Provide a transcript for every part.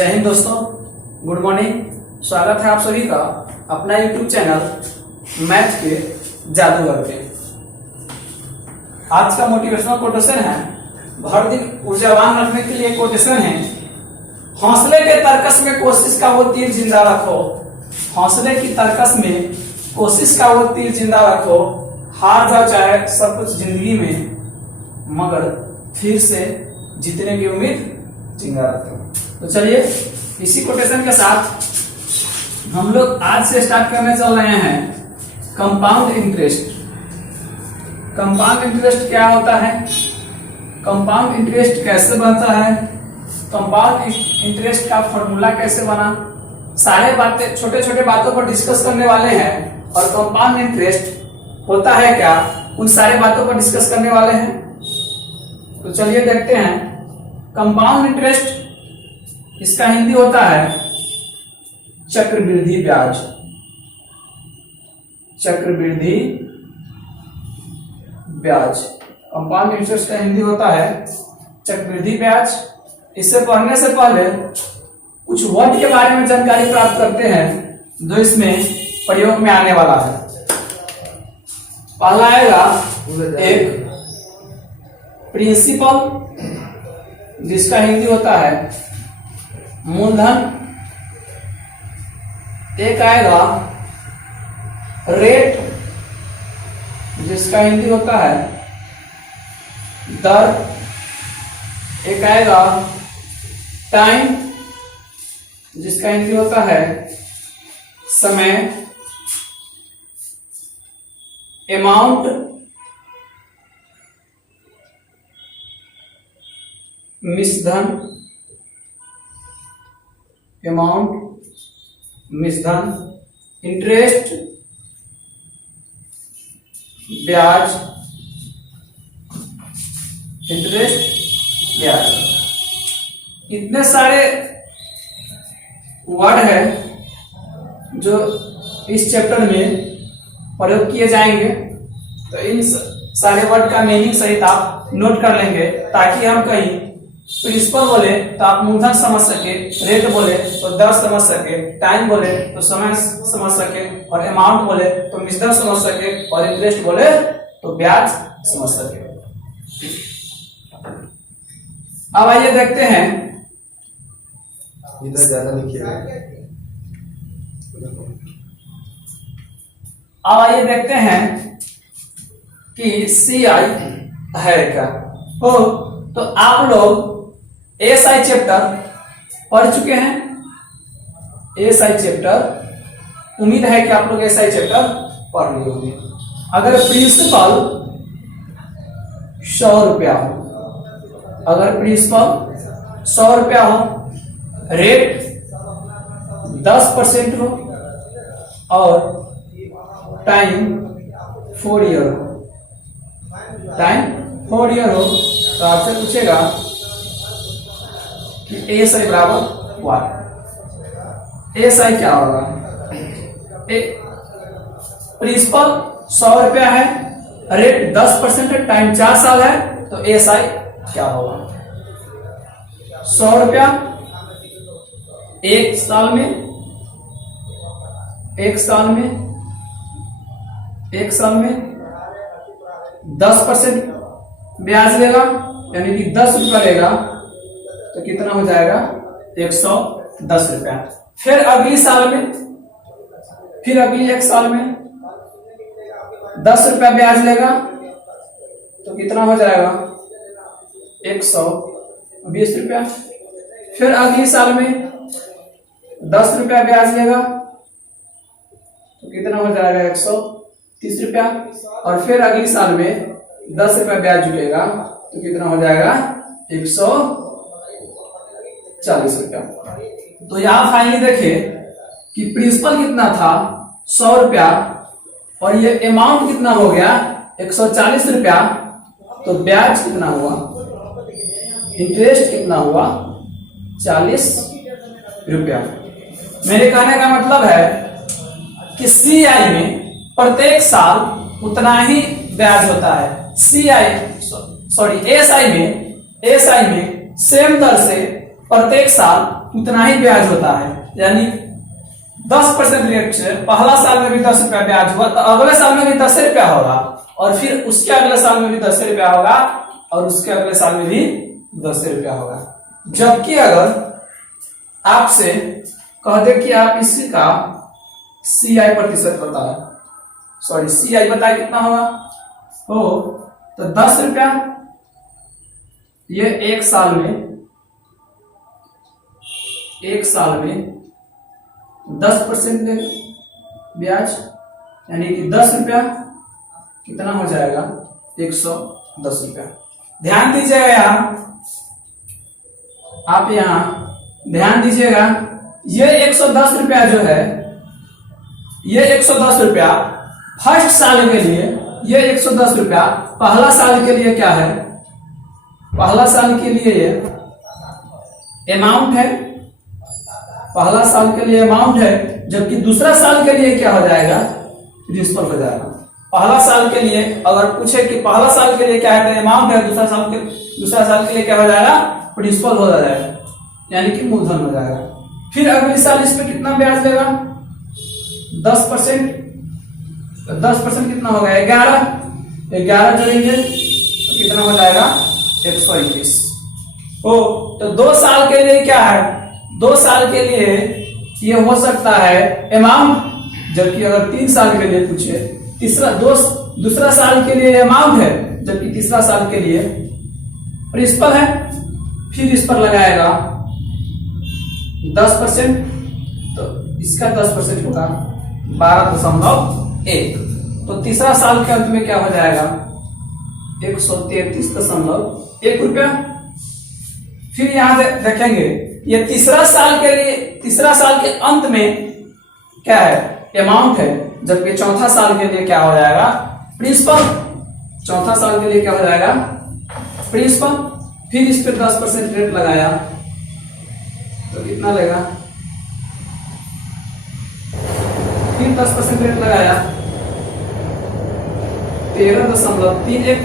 जय हिंद दोस्तों, good morning. स्वागत है आप सभी का अपना यूट्यूब चैनल मैथ के जादूगर पे। आज का मोटिवेशनल कोटेशन है, हर दिन ऊर्जावान रखने के लिए कोटेशन है, हौसले के तरकस में कोशिश का वो तीर जिंदा रखो। हौसले की तरकस में कोशिश का वो तीर जिंदा रखो। हार जाओ चाहे सब कुछ जिंदगी में, मगर फिर से जीतने की उम्मीद जिंदा रखो। तो चलिए इसी कोटेशन के साथ हम लोग आज से स्टार्ट करने चल रहे हैं कंपाउंड इंटरेस्ट। कंपाउंड इंटरेस्ट क्या होता है, कंपाउंड इंटरेस्ट कैसे बनता है, कंपाउंड इंटरेस्ट का फॉर्मूला कैसे बना, सारे बातें छोटे छोटे बातों पर डिस्कस करने वाले हैं। और कंपाउंड इंटरेस्ट होता है क्या, उन सारे बातों पर डिस्कस करने वाले हैं। तो चलिए देखते हैं। कंपाउंड इंटरेस्ट, इसका हिंदी होता है चक्रवृद्धि ब्याज। चक्रवृद्धि ब्याज कंपाउंड इंटरेस्ट का हिंदी होता है चक्रवृद्धि ब्याज। इसे पढ़ने से पहले कुछ वर्ड के बारे में जानकारी प्राप्त करते हैं जो इसमें प्रयोग में आने वाला है। पहला आएगा एक प्रिंसिपल, जिसका हिंदी होता है मूलधन। एक आएगा रेट, जिसका हिंदी होता है दर। एक आएगा टाइम, जिसका हिंदी होता है समय। अमाउंट, मिश्रधन। अमाउंट मिश्रधन। इंटरेस्ट ब्याज। इंटरेस्ट ब्याज। इतने सारे वर्ड है जो इस चैप्टर में प्रयोग किए जाएंगे। तो इन सारे वर्ड का मीनिंग सहित आप नोट कर लेंगे, ताकि हम कहीं प्रिंसिपल बोले तो आप मूलधन समझ सके, रेट बोले तो दर समझ सके, टाइम बोले तो समय समझ सके, और अमाउंट बोले तो मिश्रधन समझ सके, और इंटरेस्ट बोले तो ब्याज समझ सके। अब आइए देखते हैं। इधर ज्यादा लिखिए। अब आइए देखते हैं कि CI है क्या। तो आप लोग SI चैप्टर पढ़ चुके हैं। SI चैप्टर, उम्मीद है कि आप लोग SI चैप्टर पढ़ लिए होंगे। अगर प्रिंसिपल 100 रुपया हो, अगर प्रिंसिपल 100 रुपया हो, रेट 10% हो, और टाइम 4 ईयर हो, टाइम 4 ईयर हो, तो आपसे पूछेगा कि SI बराबर वाई। SI क्या होगा? प्रिंसिपल 100 रुपया है, रेट 10% है, टाइम 4 साल है, तो SI क्या होगा? 100 रुपया एक साल में 10% ब्याज लेगा, यानी कि 10 रुपया लेगा, तो कितना हो जाएगा? 110 रुपया। फिर अगली साल में, फिर अगली एक साल में 10 रुपया ब्याज लेगा, तो कितना हो जाएगा? 120 रुपया। फिर अगली साल में 10 रुपया ब्याज लेगा, तो कितना हो जाएगा? 130 रुपया। और फिर अगली साल में 10 रुपया ब्याज जुटेगा, तो कितना हो जाएगा? 140 रुपया। तो यहां फाइनली देखिए कि प्रिंसिपल कितना था? 100 रुपया, और ये अमाउंट कितना हो गया? 140 रुपया। तो ब्याज कितना हुआ? इंटरेस्ट कितना हुआ? 40 रुपया। मेरे कहने का मतलब है कि CI में प्रत्येक साल उतना ही ब्याज होता है। SI में सेम दर से प्रत्येक साल उतना ही ब्याज होता है। यानी 10% रेट से पहला साल में भी 10 रुपया ब्याज हुआ तो अगले साल में भी 10 रुपया होगा, और फिर उसके अगले साल में भी 10 रुपया होगा, और उसके अगले साल में भी 10 रुपया होगा। जबकि अगर आपसे कह दे कि आप इसी का CI प्रतिशत बताए, सॉरी CI बताए कितना होगा हो, तो 10 रुपया, ये एक साल में 10% ब्याज, यानी कि 10 रुपया कितना हो जाएगा 110 रुपया। ध्यान दीजिएगा यहाँ, आप यहाँ ध्यान दीजिएगा, ये 110 रुपया जो है, ये 110 रुपया फर्स्ट साल के लिए, ये 110 रुपया पहला साल के लिए क्या है, पहला साल के लिए अमाउंट है, पहला साल के लिए अमाउंट है, जबकि दूसरा साल के लिए क्या हो जाएगा, प्रिंसिपल हो जाएगा। पहला साल के लिए अगर पूछे कि पहला साल के लिए क्या है तो अमाउंट है, दूसरा साल के लिए क्या हो जाएगा, प्रिंसिपल हो जाएगा, यानी कि मूलधन हो जाएगा। फिर अगले साल इस पे कितना ब्याज देगा, 10%, 10% कितना होगा 11 जोड़ेंगे तो कितना हो जाएगा 121 हो। तो 2 साल के लिए क्या है, 2 साल के लिए ये हो सकता है अमाउंट, जबकि अगर 3 साल के लिए पूछे, दूसरा साल के लिए अमाउंट है, जबकि तीसरा साल के लिए प्रिंसिपल है। फिर इस पर लगाएगा 10%, तो इसका 10% होगा 12.1, तो तीसरा साल के अंत में क्या हो जाएगा 133.1 रुपया। फिर यहां देखेंगे ये तीसरा साल के लिए, तीसरा साल के अंत में क्या है अमाउंट है, जबकि चौथा साल के लिए क्या हो जाएगा प्रिंसिपल, चौथा साल के लिए क्या हो जाएगा प्रिंसिपल। फिर इस पे 10% रेट लगाया तो कितना लगेगा, फिर 10% रेट लगाया 13.31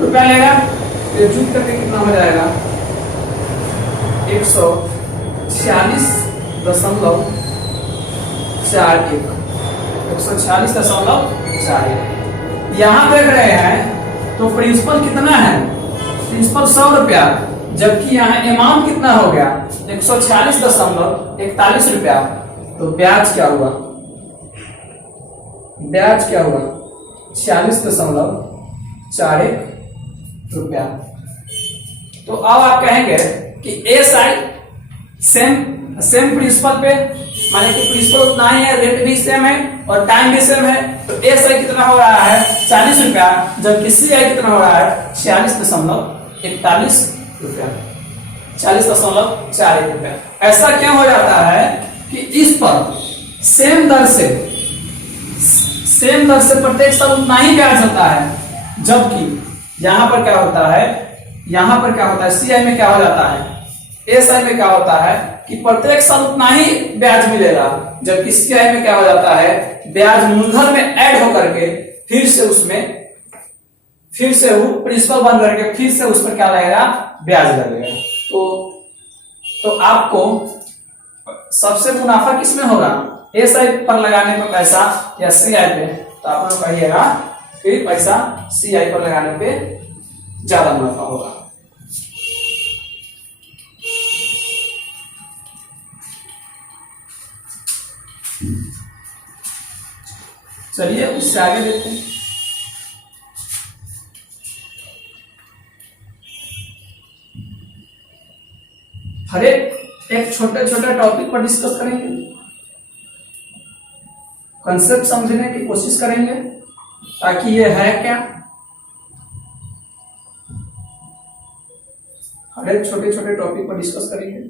रुपया लेगा, फिर जुट करके कितना हो जाएगा 146.41 यहां देख रहे हैं। तो प्रिंसिपल कितना है, प्रिंसिपल 100 रुपया, जबकि यहाँ अमाउंट कितना हो गया 146.41 रुपया। तो ब्याज क्या हुआ, ब्याज क्या हुआ 46.41 रुपया। तो अब आप कहेंगे कि ए साइड सेम प्रिंसिपल पे, माने कि प्रिंसिपल उतना ही है, रेट भी सेम है और टाइम भी सेम है, तो ए साइड कितना हो रहा है 40 रुपया, जबकि CI कितना हो रहा है 46.41 रुपया, 40.41 रुपया। ऐसा क्यों हो जाता है कि इस पर सेम दर से प्रत्येक साल उतना ही ब्याज होता है, जबकि यहां पर क्या होता है, यहां पर क्या होता है CI में क्या हो जाता है, SI में क्या होता है कि प्रत्येक साल उतना ही ब्याज मिलेगा, जबकि CI में क्या हो जाता है ब्याज मूलधन में ऐड होकर के फिर से वो प्रिंसिपल बन करके फिर से उस पर क्या लगेगा ब्याज लगेगा। तो आपको सबसे मुनाफा किसमें होगा, SI पर लगाने पर पैसा या CI पे, तो आप लोग कहिएगा कि पैसा CI पर लगाने पे ज्यादा मुनाफा होगा। चलिए उससे आगे देखते हैं। हर एक छोटे छोटे टॉपिक पर डिस्कस करेंगे, कंसेप्ट समझने की कोशिश करेंगे, ताकि ये है क्या, हर एक छोटे छोटे टॉपिक पर डिस्कस करेंगे।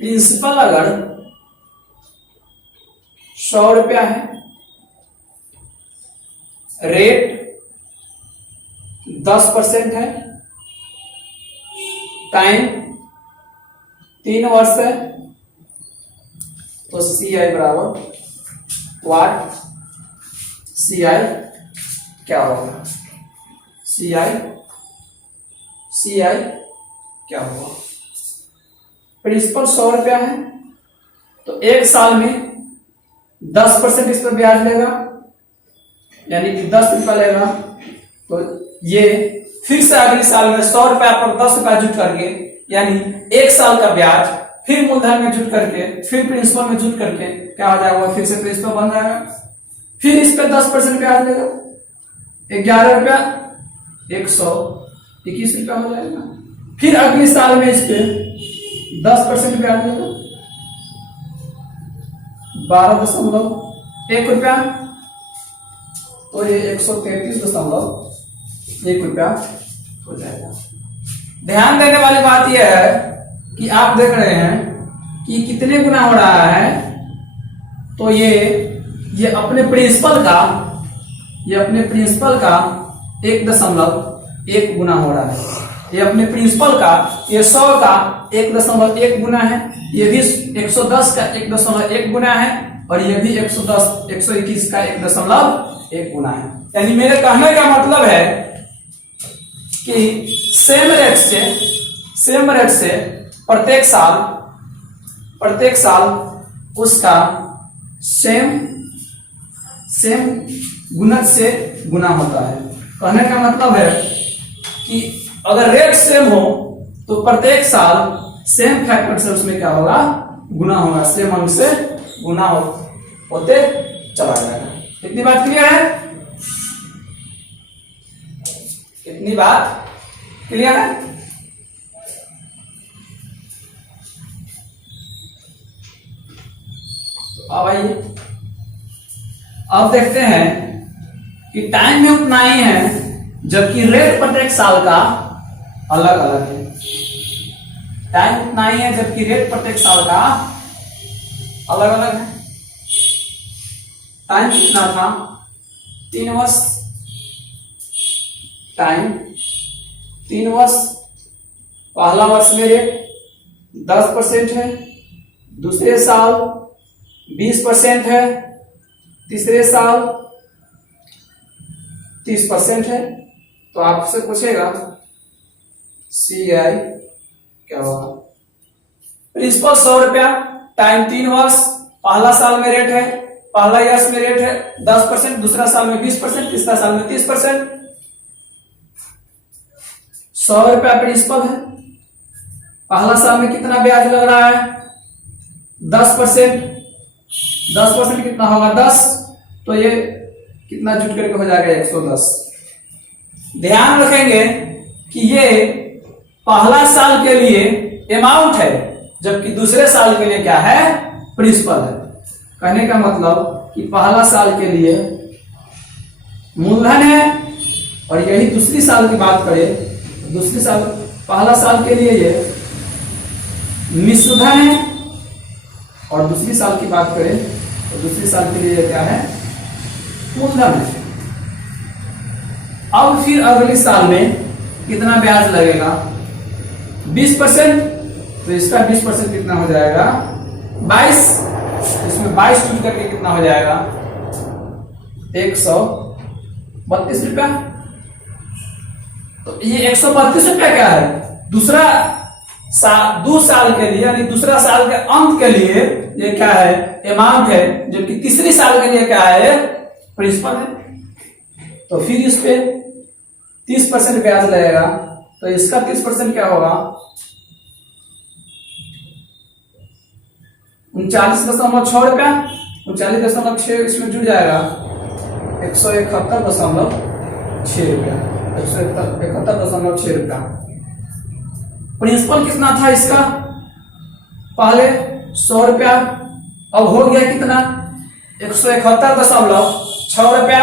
प्रिंसिपल अगर 100 रुपया है, रेट 10% है, टाइम 3 वर्ष है, तो सी आई बराबर वाट, सी आई क्या होगा, सी आई क्या होगा, प्रिंसिपल 100 रुपया है तो एक साल में 10% इस पर ब्याज लेगा, यानी कि 10 रुपया लेगा। तो ये फिर से अगले साल में 100 रुपया पर 10 रुपया जुट करके, यानी एक साल का ब्याज फिर मूलधन में जुट करके, फिर प्रिंसिपल में जुट करके क्या हो जाएगा, फिर से प्रिंसिपल बन जाएगा। फिर इस पे 10% ब्याज देगा, 11 रुपया 121 रुपया हो जाएगा। फिर अगले साल में इस पे 10% ब्याज देगा, 12.1 रुपया, तो ये 133.1 रुपया हो जाएगा। ध्यान देने वाली बात यह है कि आप देख रहे हैं कि कितने गुना हो रहा है, तो ये अपने प्रिंसिपल का 1.1 गुना हो रहा है। ये अपने प्रिंसिपल का, ये 100 का 1.1 गुना है, ये भी 110 का 1.1 गुना है, और ये भी 121 का 1.1 गुना है। यानी मेरे कहने का मतलब है कि सेम रेट से प्रत्येक साल उसका सेम गुणज से गुना होता है। कहने का मतलब है कि अगर रेट सेम हो तो प्रत्येक साल सेम फैक्टर से उसमें क्या होगा, गुना होगा, सेम अंक से गुना होते चला जाएगा। इतनी बात क्लियर है? इतनी बात क्लियर है? तो अब आइए, अब देखते हैं कि टाइम में उतना ही है जबकि रेट प्रत्येक साल का अलग अलग है। टाइम उतना ही है जबकि रेट प्रत्येक साल का अलग अलग है। टाइम कितना था, 3 वर्ष। टाइम 3 वर्ष। पहला वर्ष में रेट 10% है, दूसरे साल 20% है, तीसरे साल 30% है। तो आपसे पूछेगा सी आई क्या होगा। प्रिंसिपल 100 रुपया, टाइम 3 वर्ष, पहला साल में रेट है, पहला ईयर्स में रेट है 10%, दूसरा साल में 20%, तीसरा साल में 30%। 100 रुपया प्रिंसिपल है। पहला साल में कितना ब्याज लग रहा है, 10%। 10% कितना होगा, 10। तो ये कितना जुट करके हो जाएगा, 110। ध्यान रखेंगे कि ये पहला साल के लिए अमाउंट है, जबकि दूसरे साल के लिए क्या है, प्रिंसिपल है। कहने का मतलब कि पहला साल के लिए मूलधन है, और यही दूसरी साल की बात करें, दूसरी साल, पहला साल के लिए ये मिश्रधन है, और दूसरी साल की बात करें तो दूसरी साल के लिए क्या है, मूलधन है। अब फिर अगले साल में कितना ब्याज लगेगा, 20%। तो इसका 20% कितना हो जाएगा, 22। इसमें 22 जुड़ करके कितना हो जाएगा, 132 रुपया। तो ये 132 रुपया क्या है, दूसरा साल, 2 साल के लिए, यानी दूसरा साल के अंत के लिए ये क्या है, अमाउंट है, जबकि तीसरी साल के लिए क्या है, प्रिंसिपल है। तो फिर इस पे 30% ब्याज लगेगा। तो इसका 30% क्या होगा, 39.6 रुपया। 39.6 इसमें जुड़ जाएगा 171.6 रुपया, 171.6 रुपया। प्रिंसिपल कितना था इसका, पहले 100 रुपया, अब हो गया कितना, 171.6 रुपया।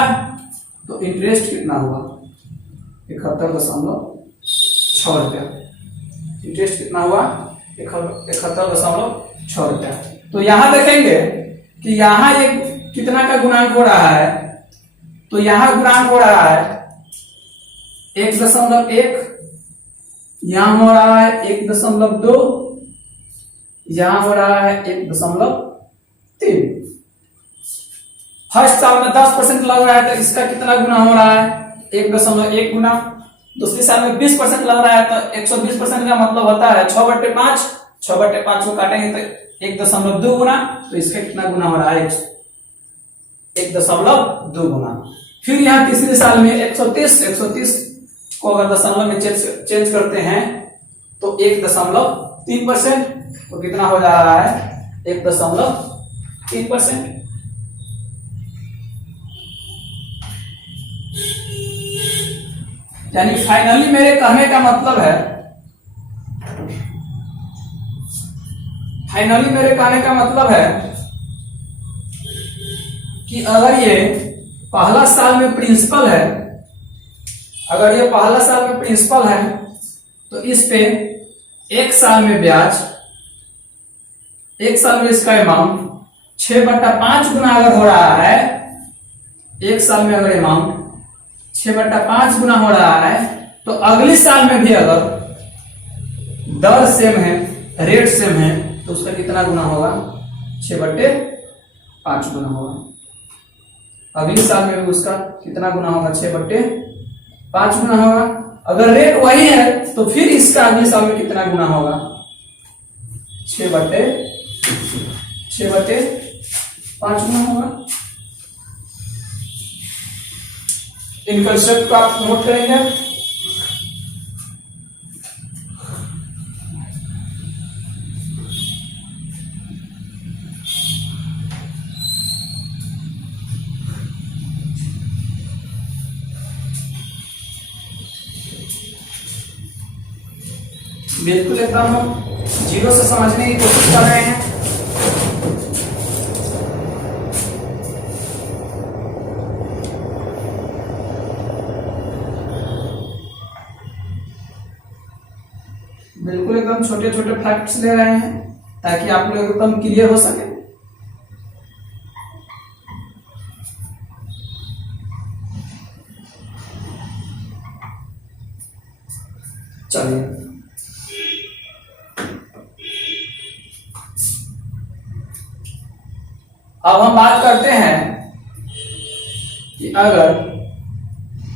तो इंटरेस्ट कितना हुआ, 71.6 रुपया। इंटरेस्ट कितना हुआ, 71.6 रुपया। तो यहां देखेंगे कि यहां ये कितना का गुणांक हो रहा है, तो यहां गुणांक हो रहा है 1.1, यहां हो रहा है 1.2, यहां हो रहा है 1.3, 3। फर्स्ट साल में 10% लग रहा है तो इसका कितना गुना हो रहा है? 1.1 गुना। दूसरी साल में 20% लग रहा है तो 120% का मतलब होता है 6/5। 6/5 को काटेंगे तो 1.2 गुना, तो इसका कितना गुना हो रहा है? 1.2 गुना। फिर यहाँ तीसरी साल में 130 को अगर दशमलव में चेंज करते हैं तो 1.3%, तो कितना हो जा रहा है? 1.3%। यानी फाइनली मेरे कहने का मतलब है, कि अगर ये पहला साल में प्रिंसिपल है, तो इस पे एक साल में ब्याज, एक साल में इसका अमाउंट 6/5 गुना अगर हो रहा है, एक साल में अगर अमाउंट 6/5 गुना हो रहा है, तो अगले साल में भी अगर दर सेम है, रेट सेम है, तो उसका कितना गुना होगा? 6/5 गुना होगा। अगले साल में भी उसका कितना गुना होगा? 6/5 गुना होगा। अगर रेट वही है तो फिर इसका अगले साल में कितना गुना होगा? 6/5 गुना होगा। इन कंसेप्ट को आप नोट करेंगे। बिल्कुल एकदम जीरो से समझने की कोशिश कर रहे हैं। बिल्कुल एकदम छोटे छोटे फैक्ट्स ले रहे हैं ताकि आप लोग एकदम क्लियर हो सके। चलिए अब हम बात करते हैं कि अगर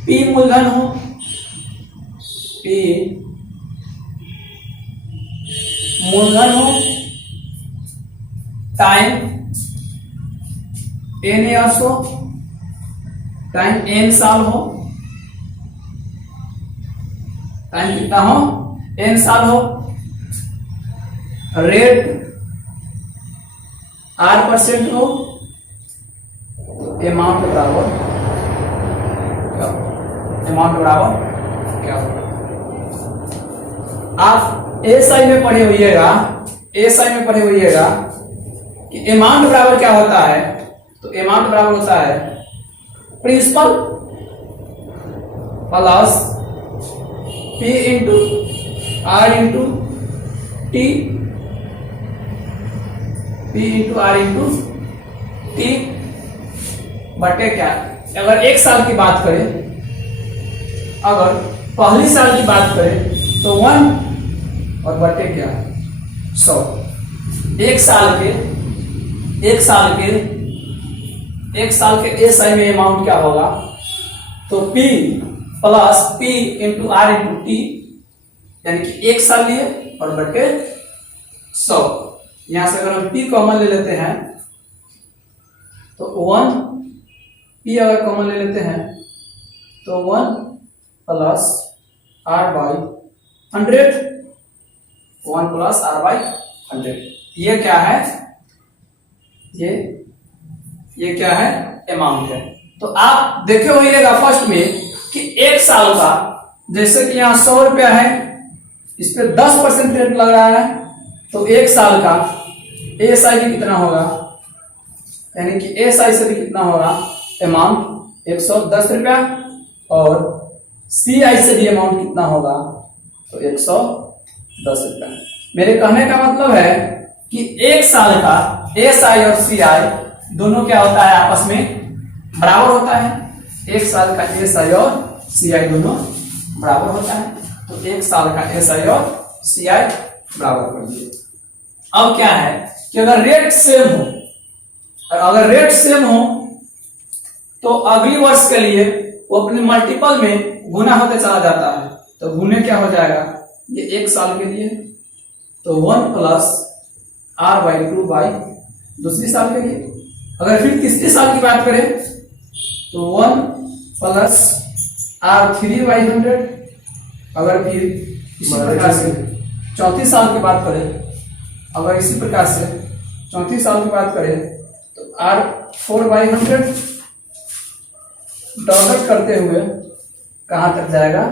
P मूलधन हो, टाइम n ईयर्स हो, टाइम n साल हो, टाइम कितना हो? n साल हो, रेट R% हो, अमाउंट बराबर क्या होगा? आप एसआई में पढ़े होइएगा कि अमाउंट बराबर क्या होता है? तो अमाउंट बराबर होता है principal plus P into R into T, बटे क्या? अगर एक साल की बात करें, अगर पहली साल की बात करें तो 1 और बटे क्या? 100। एक साल के एसआई में अमाउंट क्या होगा? तो P plus P into R into T, यानी कि एक साल लिए और बटे 100। यहां से अगर हम P कॉमन ले लेते हैं तो 1, P अगर कॉमन ले लेते हैं तो 1 प्लस R/100, 1 प्लस R/100। ये क्या है? ये क्या है? अमाउंट है। तो आप देखे होइएगा फर्स्ट में कि एक साल का, जैसे कि यहाँ 100 रुपया है, इस पे 10% रेट लग रहा है, तो एक साल का एसआई भी कितना होगा? यानी कि एसआई से भी कितना होगा? अमाउंट 110 रुपया, और सीआई से भी अमाउंट कितना होगा? तो 110 रुपया। मेरे कहने का मतलब है कि एक साल का एसआई और सीआई दोनों क्या होता है? आपस में बराबर होता है। एक साल का एसआई और सीआई दोनों बराबर होता है, तो एक साल का एसआई और सीआई बराबर कर दिए। अब क्या है कि अगर रेट सेम हो, और अगर रेट सेम हो तो अगली वर्ष के लिए वो अपने मल्टीपल में गुना होते चला जाता है। तो गुने क्या हो जाएगा, ये 1 साल के लिए, तो 1 प्लस R/2 बाई दूसरी साल के लिए। अगर फिर तीसरी साल की बात करें तो 1 प्लस R/3/100। अगर फिर इसी प्रकार से चौथी साल की बात करें, अगर इसी प्रकार से चौथी साल की बात करें तो R/4/100 डॉट करते हुए कहां तक जाएगा,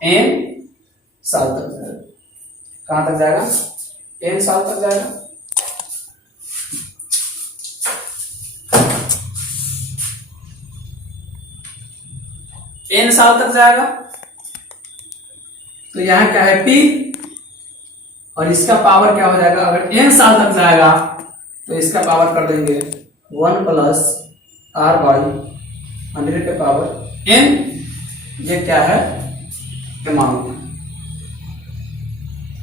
n साल तक जाएगा। कहां तक जाएगा, n साल तक जाएगा। n साल तक जाएगा। तो यहां क्या है, p, और इसका पावर क्या हो जाएगा, अगर n साल तक जाएगा तो इसका पावर कर देंगे 1 प्लस R/100 के पावर n। ये क्या है, अमाउंट।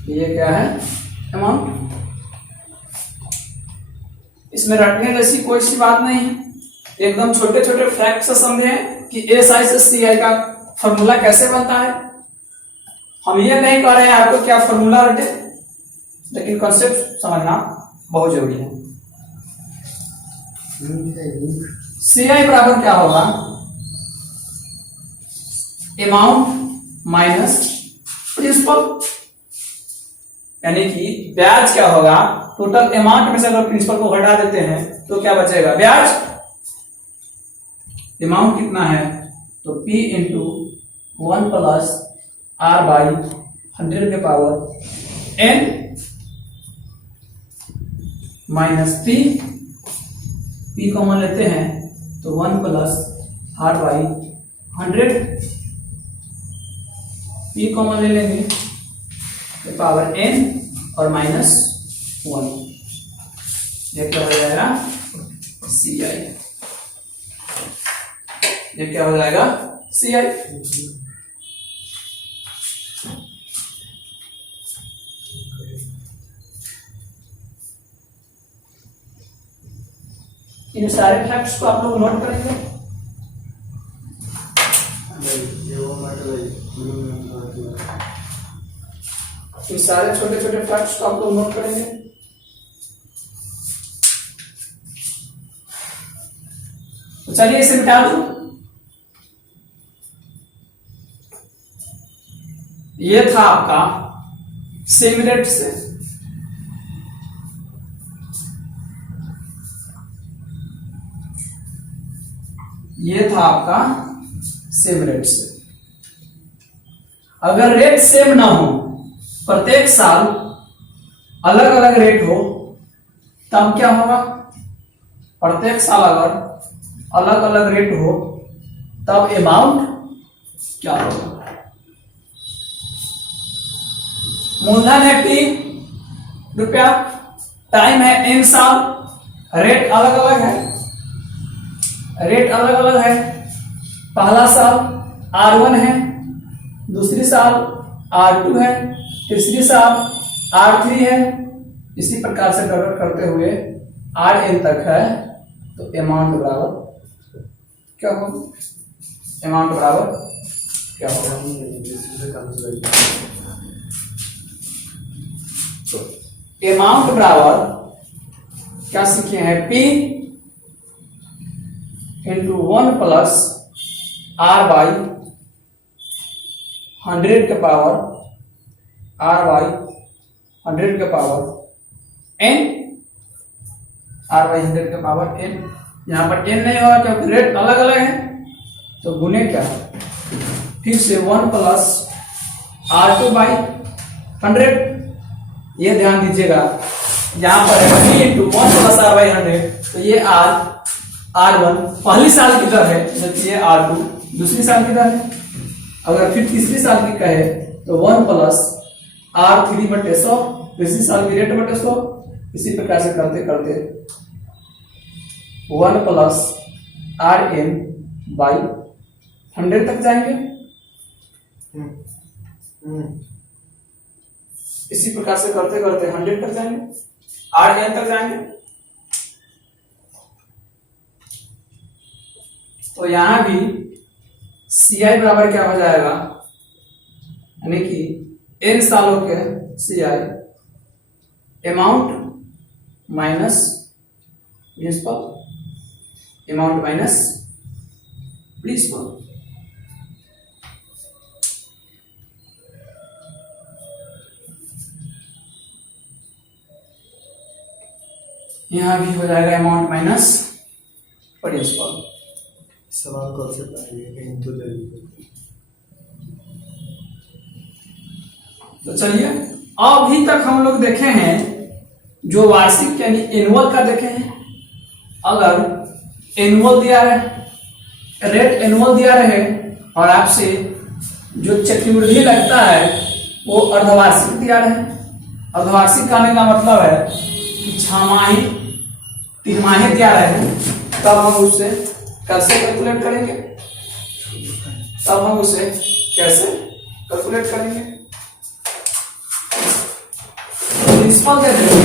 ये क्या है, अमाउंट। इसमें रटने जैसी कोई सी बात नहीं है, एकदम छोटे छोटे फैक्ट से समझे कि SI से CI का फॉर्मूला कैसे बनता है। हम ये नहीं कह रहे हैं आपको क्या फॉर्मूला रटे, लेकिन कॉन्सेप्ट समझना बहुत जरूरी है। CI बराबर क्या होगा, अमाउंट माइनस प्रिंसिपल, यानी कि ब्याज क्या होगा, टोटल अमाउंट में से अगर प्रिंसिपल को घटा देते हैं तो क्या बचेगा, ब्याज। अमाउंट कितना है, तो P इंटू 1 प्लस R/100 के power n minus P common लेते हैं तो 1 प्लस R/100, P कॉमन ले लेंगे तो पावर n और माइनस 1। ये क्या हो जाएगा, CI। ये क्या हो जाएगा, CI। इन सारे फैक्ट्स को आप लोग नोट करेंगे। इन सारे छोटे छोटे फैक्ट्स को आप लोग नोट करेंगे। तो चलिए इसे मिटा दूं। ये था आपका सेम रेट से, ये था आपका सेम रेट से। अगर रेट सेम ना हो, प्रत्येक साल अलग अलग रेट हो, तब क्या होगा, प्रत्येक साल अगर अलग अलग रेट हो तब अमाउंट क्या होगा। मूलधन है P रुपया, टाइम है n साल, रेट अलग अलग है, रेट अलग अलग है। पहला साल R1 है, दूसरी साल R2 है, तीसरी साल R3 है। इसी प्रकार से डेवलप करते हुए Rn तक है। तो अमाउंट बराबर क्या होगा, अमाउंट बराबर क्या होगा, तो अमाउंट बराबर क्या सीखे हैं, P इंटू 1 प्लस R/100 के पावर R/100 के पावर n, R/100 के पावर n। यहां पर n नहीं होगा क्योंकि रेट अलग अलग है, तो गुने क्या, फिर से 1 प्लस R2/100। ये ध्यान दीजिएगा, यहां पर है P इंटू 1 प्लस R/100, तो ये R1 पहली साल की दर है, जबकि ये R2 दूसरी साल की दर है। अगर फिर तीसरी साल की कहे तो 1 प्लस R3/100, तीसरी साल की रेट बटे 100। इसी प्रकार से करते करते 1 प्लस Rn/100 तक जाएंगे। इसी प्रकार से करते करते 100 तक जाएंगे, Rn तक जाएंगे। तो यहां भी सी आई बराबर क्या हो जाएगा, यानी कि n सालों के C I amount minus principal, amount minus principal. यहां भी हो जाएगा अमाउंट माइनस प्रिंसिपल। सवाल कौन से पाएंगे कहीं तो तो चलिए अभी तक हम लोग देखे हैं जो वार्षिक यानी एनुअल का देखे हैं। अगर एनुअल दिया रहे, रेट एनुअल दिया रहे और आपसे जो चक्रवृद्धि लगता है वो अर्धवार्षिक दिया रहे। अर्धवार्षिक कहने का मतलब है कि 6 माही 3 माही दिया रहे, तब हम उसे कैसे कैलकुलेट करेंगे, तब हम उसे कैसे कैलकुलेट करेंगे। प्रिंसिपल दे देंगे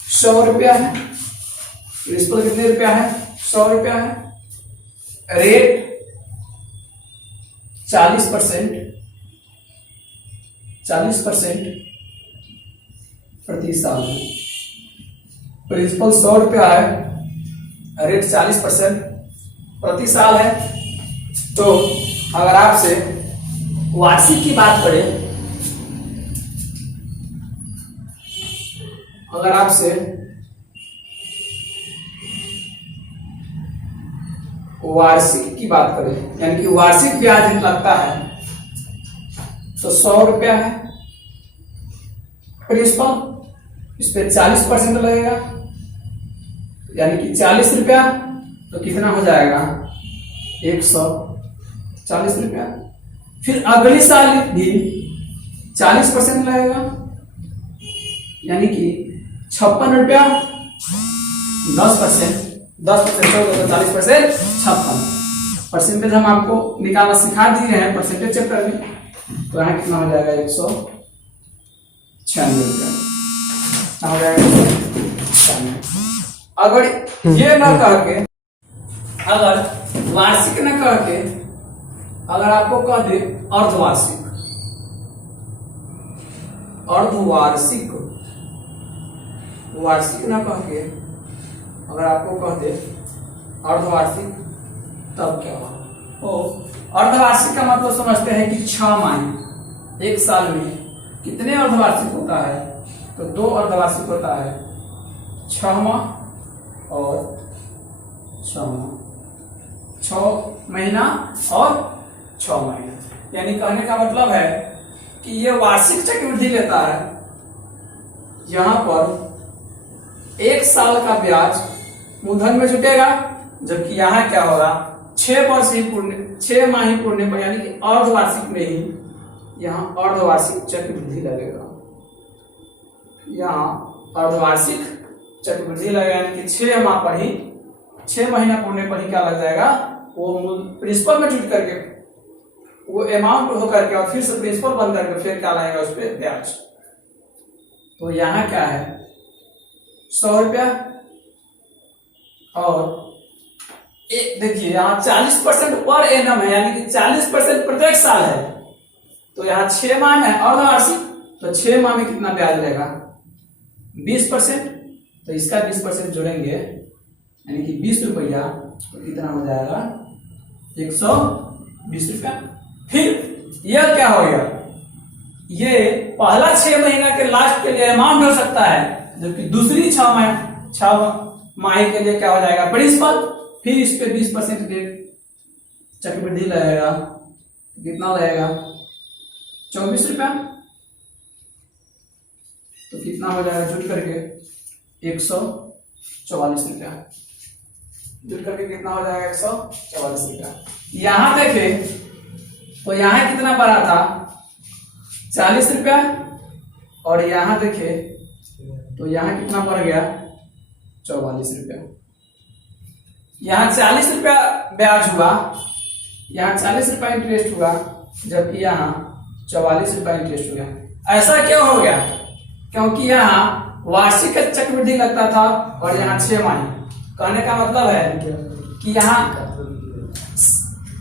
100 रुपया है, प्रिंसिपल कितने रुपया है, 100 रुपया है। रेट 40% प्रति साल है। प्रिंसिपल 100 रुपया है, रेट 40% प्रति साल है। तो अगर आपसे वार्षिक की बात करें, अगर आपसे वार्षिक की बात करें यानी कि वार्षिक ब्याज लगता है तो 100 रुपया है प्रिंसिपल, इस पे 40% लगेगा यानी कि 40 रुपया, तो कितना हो जाएगा 140 रुपया। फिर अगले साल भी 40% लगेगा यानी कि 56 रुपया, 10% 40% 56 परसेंटेज हम आपको निकालना सिखा दिए हैं परसेंटेज चैप्टर में। तो यहाँ कितना हो जाएगा 196 रुपया हो जाएगा 196। अगर ये न कह के, अगर वार्षिक न कह के, अगर आपको कह दे अर्धवार्षिक, अर्धवार्षिक वार्षिक न कह के अगर आपको कह दे अर्धवार्षिक, तब क्या होगा। तो अर्धवार्षिक का मतलब समझते हैं कि 6 माह, एक साल में कितने अर्धवार्षिक होता है, तो 2 अर्धवार्षिक होता है, 6 माह और 6 माह, 6 महीना और 6 महीना। यानी कहने का मतलब है कि ये वार्षिक चक्रवृद्धि लेता है। यहां पर 1 साल का ब्याज मूलधन में जुटेगा, जबकि यहाँ क्या होगा 6 माह ही पूर्ण पर यानी कि अर्धवार्षिक में ही यहाँ अर्धवार्षिक चक्रवृद्धि लगेगा। यहाँ अर्धवार्षिक चक्रवृद्धि लगेगा यानी कि 6 माह पर ही, 6 महीना पूर्ण पर ही क्या लग जाएगा, वो प्रिंसिपल में जुट करके वो अमाउंट होकर के और फिर से प्रिंसिपल बन करके फिर क्या लाएगा उस पर ब्याज। तो यहाँ क्या है 100 रुपया और देखिए यहाँ 40% पर एनम है यानी कि 40% प्रत्येक साल है। तो यहाँ 6 माह में अर्धवार्षिक, तो 6 माह में कितना ब्याज लेगा 20%, तो इसका 20% जोड़ेंगे यानी कि 20 रुपया, तो कितना हो जाएगा 120 रुपया। फिर यह क्या हो गया, ये पहला 6 महीना के लास्ट के लिए अमाउंट हो सकता है, जबकि दूसरी 6 माह के लिए क्या हो जाएगा प्रिंसिपल। फिर इस पे 20% रेट चक्रवृद्धि लगेगा, कितना लगेगा 24 रुपया, तो कितना हो जाएगा जुट करके 144 रुपया, जुट करके कितना हो जाएगा 144 रुपया। यहां देखें तो यहां कितना बढ़ा था 40 रुपया, और यहां देखे तो यहां कितना बढ़ गया 44 रुपया। यहां 40 रुपया ब्याज हुआ, यहां 40 रुपया इंटरेस्ट हुआ, जबकि यहां 44 रुपया इंटरेस्ट हो गया। ऐसा क्यों हो गया, क्योंकि यहाँ वार्षिक चक्रवृद्धि लगता था और यहाँ 6 माही। कहने का मतलब है कि यहाँ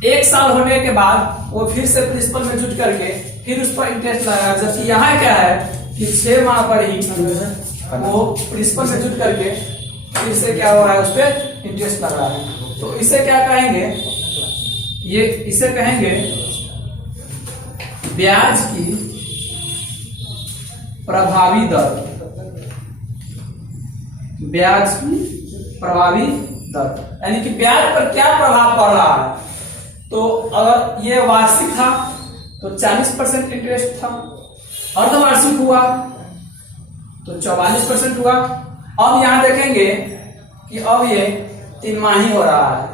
1 साल होने के बाद वो फिर से प्रिंसिपल में जुट करके फिर उस पर इंटरेस्ट लगाएगा, जबकि यहाँ क्या है कि 6 माह पर ही वो प्रिंसिपल में जुट करके फिर से क्या हो रहा है, उस पर इंटरेस्ट लग रहा है। तो इसे क्या कहेंगे, ये इसे कहेंगे ब्याज की प्रभावी दर, ब्याज की प्रभावी दर, यानी कि ब्याज पर क्या प्रभाव पड़ रहा है। तो अगर ये वार्षिक था तो 40% इंटरेस्ट था, अर्धवार्षिक हुआ तो 44% हुआ। अब यहां देखेंगे कि अब ये 3 माही हो रहा है,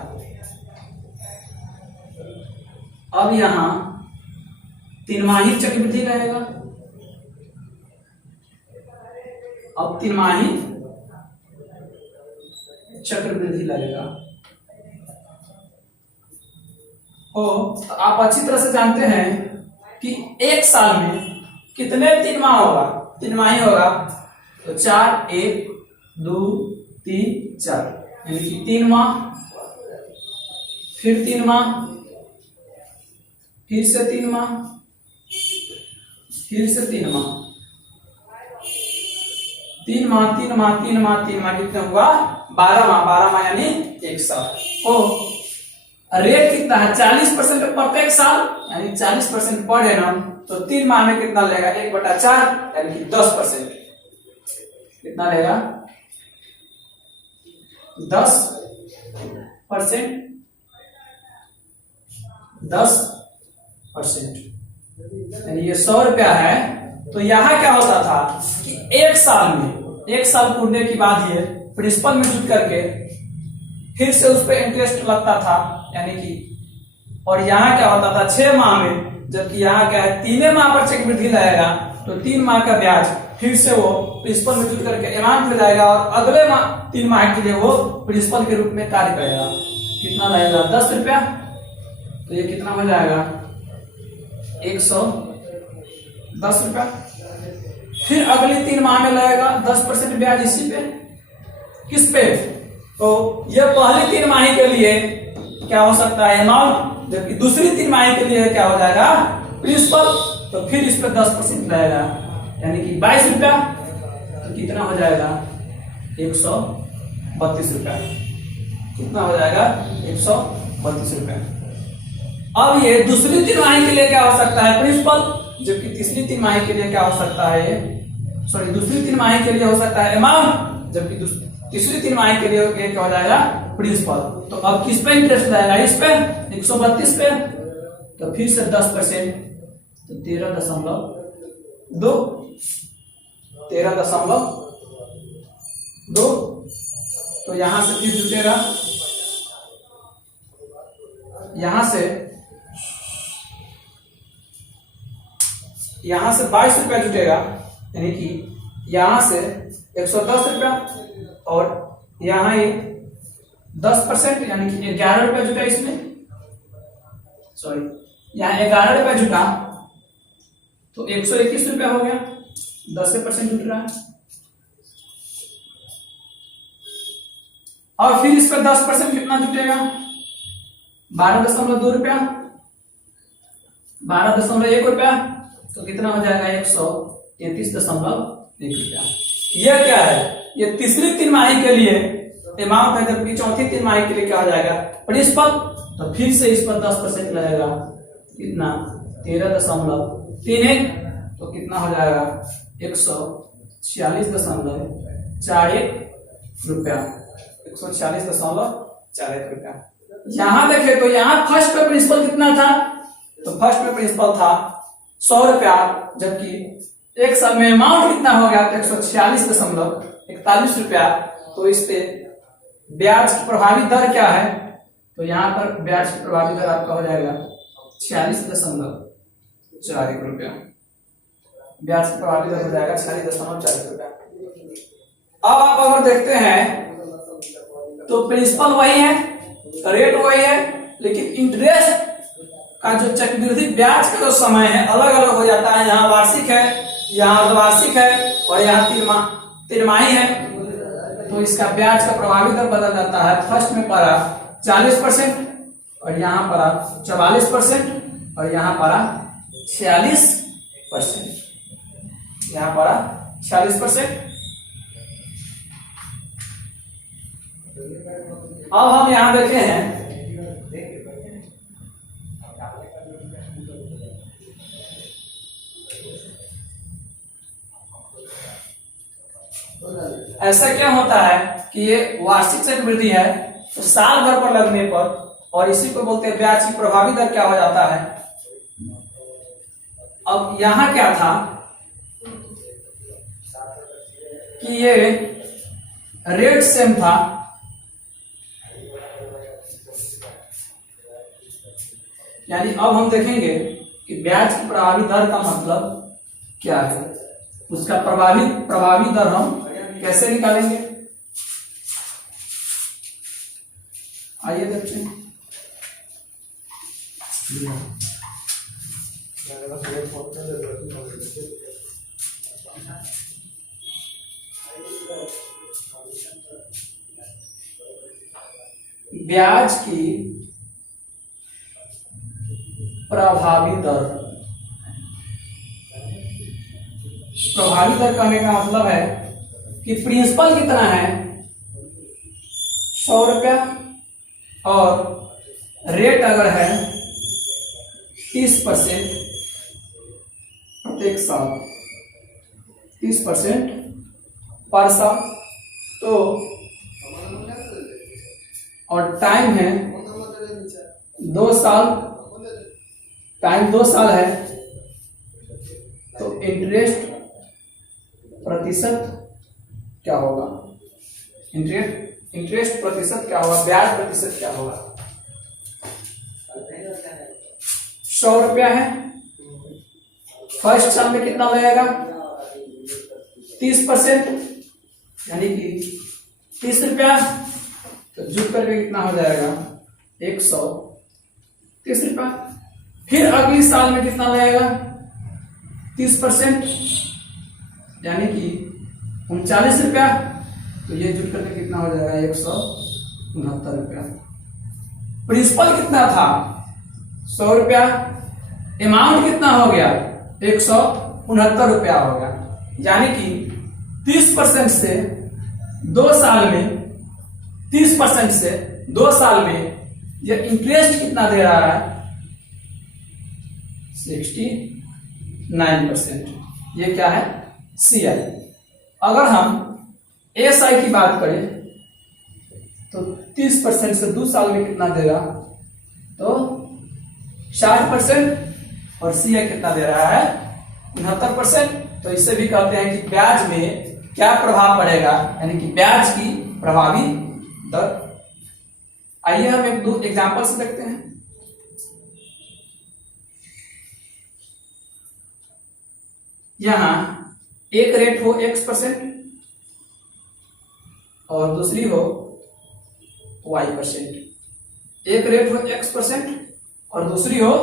अब यहां 3 माही चक्रवृद्धि रहेगा, अब 3 माही चक्रवृद्धि लगेगा। तो आप अच्छी तरह से जानते हैं कि 1 साल में कितने 3 माह होगा, 3 माही होगा। तो 4 1 2 3 4, यानी कि 3 माह, फिर 3 माह, फिर से 3 माह, फिर से 3 माह, 3 माह 3 माह 3 माह 3 माह, कितना हुआ 12 माह, 12 माह यानी 1 साल। हो रेट कितना है 40% प्रत्येक साल, यानी 40% पर एनम। तो 3 माह में कितना लेगा 1/4, यानी कि 10%। कितना लेगा 10%, 10%, यानी ये 100 रुपया है। तो यहाँ क्या होता था कि 1 साल में, 1 साल पूरने के बाद ये प्रिंसिपल में जुट करके फिर से उस पर इंटरेस्ट लगता था, यानी कि, और यहाँ क्या होता था 6 माह में, जबकि यहाँ क्या है 3 माह पर चक्रवृद्धि लगेगा। तो 3 माह का ब्याज फिर से वो प्रिंसिपल में जुट करके एमाउंट हो जाएगा और अगले 3 माह के लिए वो प्रिंसिपल के रूप में कार्य करेगा। कितना लगेगा 10 रुपया, तो ये कितना हो जाएगा 110 रुपया। फिर अगले 3 माह में लगेगा 10% ब्याज इसी पे, किस पे, तो ये पहली 3 माही के लिए क्या हो सकता है अमाउंट, जबकि दूसरी 3 माही के लिए क्या हो जाएगा प्रिंसिपल। तो फिर इस पर 10% लगेगा, यानी कि 22 रुपया। तो कितना हो जाएगा 132 रुपया। कितना हो जाएगा 132 रुपया। अब ये दूसरी 3 माही के लिए क्या हो सकता है प्रिंसिपल, जबकि तीसरी 3 माही के लिए क्या हो सकता है, सॉरी दूसरी 3 माही के लिए हो सकता है अमाउंट, जबकि तीसरी 3 माही के लिए क्या हो जाएगा प्रिंसिपल। तो अब किस पे इंटरेस्ट लगेगा, इस पे 132 पे। तो फिर से 10%, तो 13.2, 13.2। तो यहां से फिर जुटेगा, यहां से 22 रुपया जुटेगा, यानी कि यहां से 110 रुपया, और यहां ये 10%, यानी कि 11 रुपया जुटा इसमें, सॉरी यहां 11 रुपया जुटा, तो 121 रुपया हो गया, 10% जुट रहा है। और फिर इस पर 10% कितना जुटेगा 12.2 रुपया, 12.1 रुपया। तो कितना हो जाएगा 133.1 रुपया। यह क्या है, ये तीसरी 3 माही के लिए अमाउंट है, जबकि चौथी 3 माही के लिए क्या हो जाएगा प्रिंसिपल। तो फिर से इस पर 10% लगेगा, कितना 13.31। तो कितना हो जाएगा 146.41 रुपया, 146.41 रुपया। यहां देखे तो यहाँ फर्स्ट पे प्रिंसिपल कितना था, तो फर्स्ट पे प्रिंसिपल था 100 रुपया, जबकि 1 साल में अमाउंट कितना हो गया तो 146.41 रुपया। तो इस पे ब्याज की प्रभावी दर क्या है, तो यहाँ पर ब्याज की प्रभावी दर आपका हो जाएगा 46.41 रुपया। ब्याज की प्रभावी दर हो जाएगा 46.40 रुपया। अब आप अगर देखते हैं तो प्रिंसिपल वही है, रेट वही है, लेकिन इंटरेस्ट का जो चक्रवृद्धि ब्याज का जो समय है अलग अलग हो जाता है। यहाँ वार्षिक है, यहाँ अर्धवार्षिक है, और यहाँ 3 माही है। तो इसका ब्याज का प्रभावी दर बदल जाता है। फर्स्ट में पड़ा 40% और यहाँ पड़ा 44% और यहाँ पड़ा 46%, यहाँ पड़ा 46%। अब हम यहाँ देखे हैं ऐसा क्या होता है कि ये वार्षिक चक्रवृद्धि है, तो साल भर पर लगने पर, और इसी को बोलते हैं ब्याज की प्रभावी दर क्या हो जाता है। अब यहां क्या था कि ये रेट सेम था, यानी अब हम देखेंगे कि ब्याज की प्रभावी दर का मतलब क्या है, उसका प्रभावी दर हम कैसे निकालेंगे। आइए देखते हैं। ब्याज की प्रभावी दर, प्रभावी दर कहने का मतलब है कि प्रिंसिपल कितना है 100 रुपया और रेट अगर है 30% प्रत्येक साल, 30% पर साल, तो और टाइम है 2 साल, टाइम 2 साल है, तो इंटरेस्ट प्रतिशत क्या होगा, इंटरेस्ट प्रतिशत क्या होगा, ब्याज प्रतिशत क्या होगा। 100 रुपया है, फर्स्ट साल में कितना लगेगा 30%, यानी कि 30 रुपया, तो जुड़ करके कितना हो जाएगा 130 रुपया। फिर अगली साल में कितना लगेगा 30%, यानी कि 39 रुपया, तो ये जुड़ करके कितना हो जाएगा 169 रुपया। प्रिंसिपल कितना था 100 रुपया, अमाउंट कितना हो गया 169 रुपया हो गया, यानी कि 30% से 2 साल में, 30% से 2 साल में ये इंटरेस्ट कितना दे रहा है 69%। ये क्या है CI। अगर हम SI की बात करें तो 30% से 2 साल में कितना देगा तो 60%, और CI कितना दे रहा है 69%। तो इससे भी कहते हैं कि ब्याज में क्या प्रभाव पड़ेगा, यानी कि ब्याज की प्रभावी दर। आइए हम 1-2 एग्जांपल से देखते हैं। यहां एक रेट हो X% और दूसरी हो Y%, एक रेट हो X% और दूसरी हो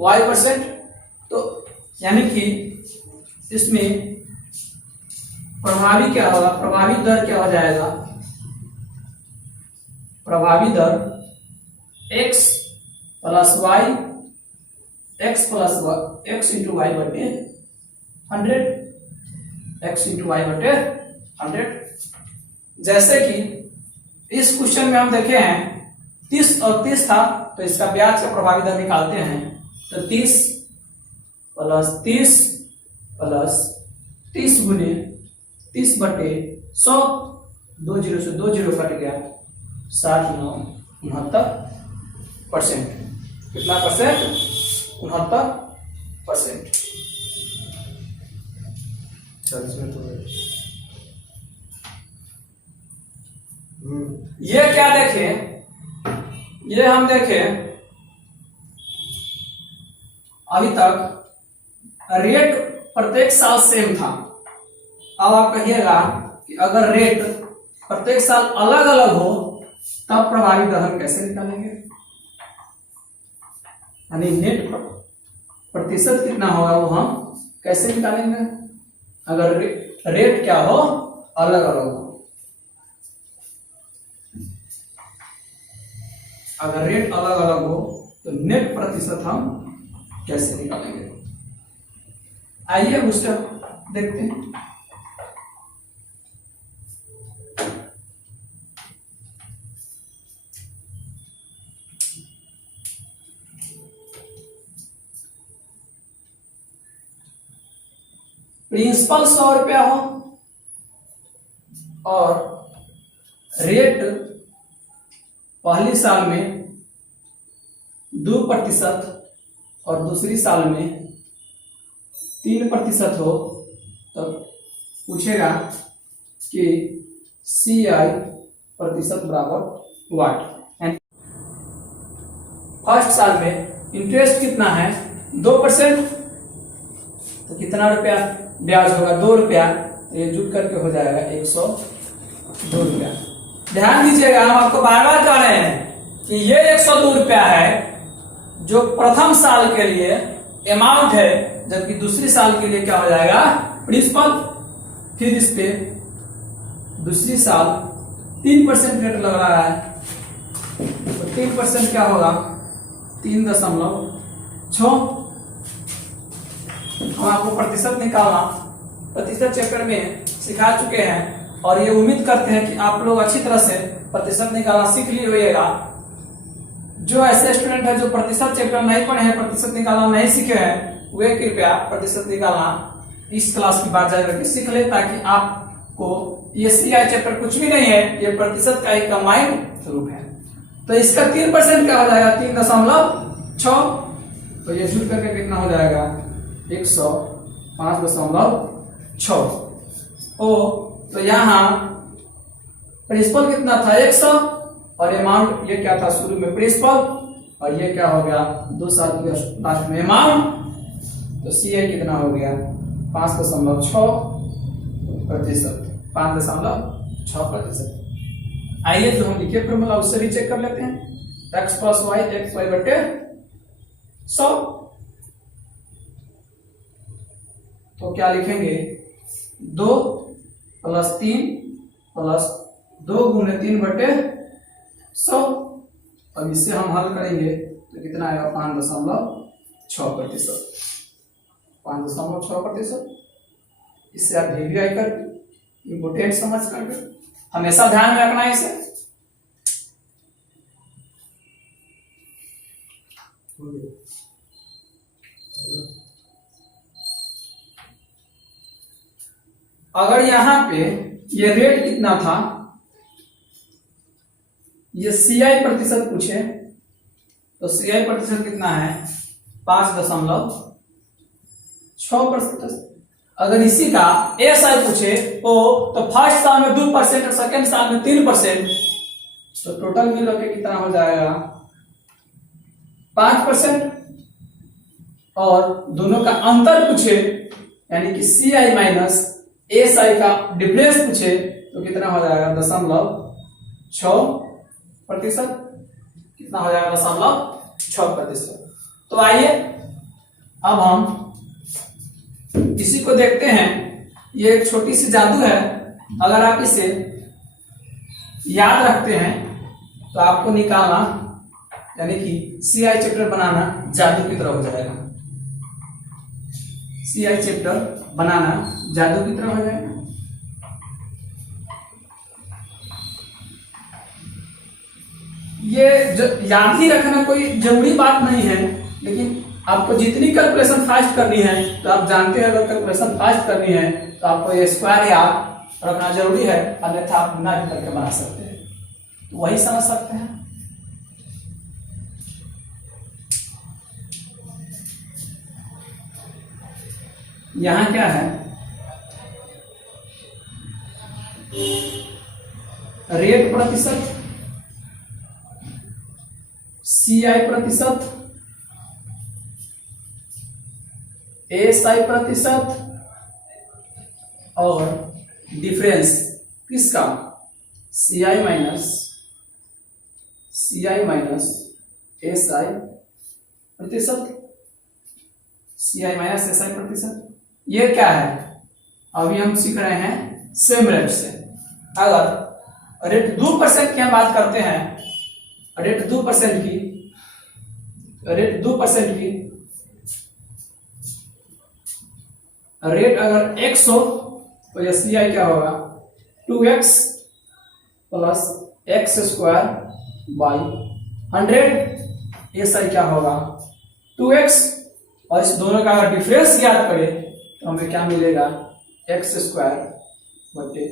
Y%, तो यानी कि इसमें प्रभावी क्या होगा, प्रभावी दर क्या हो जाएगा, प्रभावी दर x plus y, x into Y बटे 100, x इंटू वाई बटे 100। जैसे कि इस क्वेश्चन में हम देखे हैं 30 और 30 था, तो इसका ब्याज का प्रभावी दर निकालते हैं, तो 30 प्लस 30 प्लस 30 गुने 30 बटे 100, 2 जीरो से 2 जीरो कट गया, 69%। कितना परसेंट 69%। ये क्या देखें, ये हम देखें अभी तक रेट प्रत्येक साल सेम था। अब आप कहिएगा कि अगर रेट प्रत्येक साल अलग अलग हो तब प्रभावी दर हम कैसे निकालेंगे, यानी नेट प्रतिशत कितना होगा वो हम कैसे निकालेंगे अगर रेट क्या हो अलग अलग हो। अगर रेट अलग अलग हो तो नेट प्रतिशत हम कैसे निकालेंगे? आइए उस देखते हैं। प्रिंसिपल 100 रुपया हो और रेट पहली साल में 2% और दूसरी साल में 3% हो, तब पूछेगा कि CI प्रतिशत बराबर वाट। फर्स्ट साल में इंटरेस्ट कितना है? 2%, तो कितना रुपया ब्याज होगा? 2 रुपया। ये जुट करके हो जाएगा 102 रुपया। ध्यान दीजिएगा, हम आपको बार बार कह रहे हैं कि ये 102 रुपया है जो प्रथम साल के लिए अमाउंट है, जबकि दूसरी साल के लिए क्या हो जाएगा? प्रिंसिपल। फिर इस पे दूसरी साल 3% रेट लग रहा है, तो 3% क्या होगा? 3.6। हम आपको प्रतिशत निकालना प्रतिशत चैप्टर में सिखा चुके हैं और ये उम्मीद करते हैं कि आप लोग अच्छी तरह से प्रतिशत निकालना सीख लिए होइएगा। जो ऐसे स्टूडेंट है जो प्रतिशत चैप्टर नहीं पढ़े हैं, प्रतिशत निकालना नहीं सीखे हैं, वे कृपया प्रतिशत निकालना इस क्लास की बात जाकर के सीख ले, ताकि आपको ये CI चैप्टर कुछ भी नहीं है, ये प्रतिशत का एक कंबाइंड रूप है। तो इसका 3% क्या हो जाएगा? 3.6। तो ये जुट करके कितना हो जाएगा? 105.6। तो यहाँ प्रिंसिपल कितना था? 100, और अमाउंट ये क्या था? शुरू में प्रिंसिपल, और ये क्या हो गया? 2 साल के लास्ट में अमाउंट। तो CI कितना हो गया? 5.6%, 5.6%। आइए जो हम लिखे फॉर्मूला उससे भी चेक कर लेते हैं। x + y xy बटे 100। तो क्या लिखेंगे? 2 + 3 + 2 × 3 बटे 100। अब इससे हम हल करेंगे तो कितना आएगा? 5.6%। 5.6%। इससे आप VVI कर इम्पोर्टेंट समझ करके हमेशा ध्यान में रखना है इसे। अगर यहां पे ये रेट कितना था, ये CI प्रतिशत पूछे तो CI प्रतिशत कितना है? 5.6%। अगर इसी का SI पूछे तो फर्स्ट साल में 2% और सेकेंड साल में 3%, तो टोटल मिल के कितना हो जाएगा? 5%। और दोनों का अंतर पूछे, यानी कि CI माइनस SI का डिफरेंस पूछे तो कितना हो जाएगा? 0.6%। कितना हो जाएगा? 0.6%। तो आइए अब हम इसी को देखते हैं। ये एक छोटी सी जादू है, अगर आप इसे याद रखते हैं तो आपको निकालना, यानी कि CI चैप्टर बनाना जादू की तरह हो जाएगा। CI चैप्टर बनाना जादू की तरह हो जाएगा। ये याद ही रखना कोई जरूरी बात नहीं है, लेकिन आपको जितनी कैलकुलेशन फास्ट करनी है, तो आप जानते हैं अगर कैलकुलेशन फास्ट करनी है तो आपको ये स्क्वायर याद रखना जरूरी है, अन्यथा आप बिना भी करके बना सकते हैं। तो वही समझ सकते हैं। यहां क्या है? रेट प्रतिशत, CI प्रतिशत, SI प्रतिशत और डिफरेंस किसका? CI माइनस SI प्रतिशत। CI माइनस SI प्रतिशत ये क्या है? अभी हम सीख रहे हैं सेम रेट से। अगर रेट 2% की हम बात करते हैं, रेट 2% की, रेट 2% की, रेट अगर x हो तो यह सी आई क्या होगा 2x plus x square by 100, S I क्या होगा 2x, और इस दोनों का अगर डिफरेंस ज्ञात करें तो हमें क्या मिलेगा एक्स स्क्वायर बटे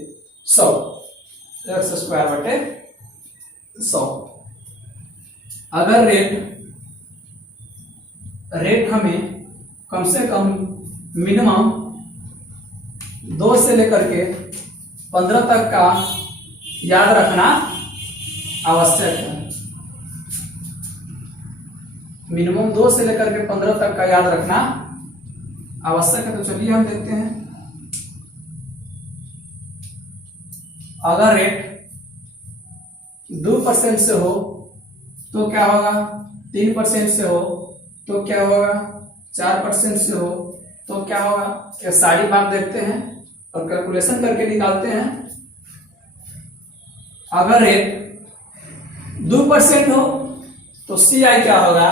100, एक्स स्क्वायर बटे 100। अगर रेट हमें कम से कम मिनिमम 2 से लेकर के 15 तक का याद रखना आवश्यक है। मिनिमम 2 से लेकर के 15 तक का याद रखना आवश्यक है। तो चलिए हम देखते हैं। अगर रेट 2% से हो तो क्या होगा, 3% से हो तो क्या होगा, 4% से हो तो क्या होगा, ये सारी बात देखते हैं और कैलकुलेशन करके निकालते हैं। अगर रेट 2% हो तो सी आई क्या होगा,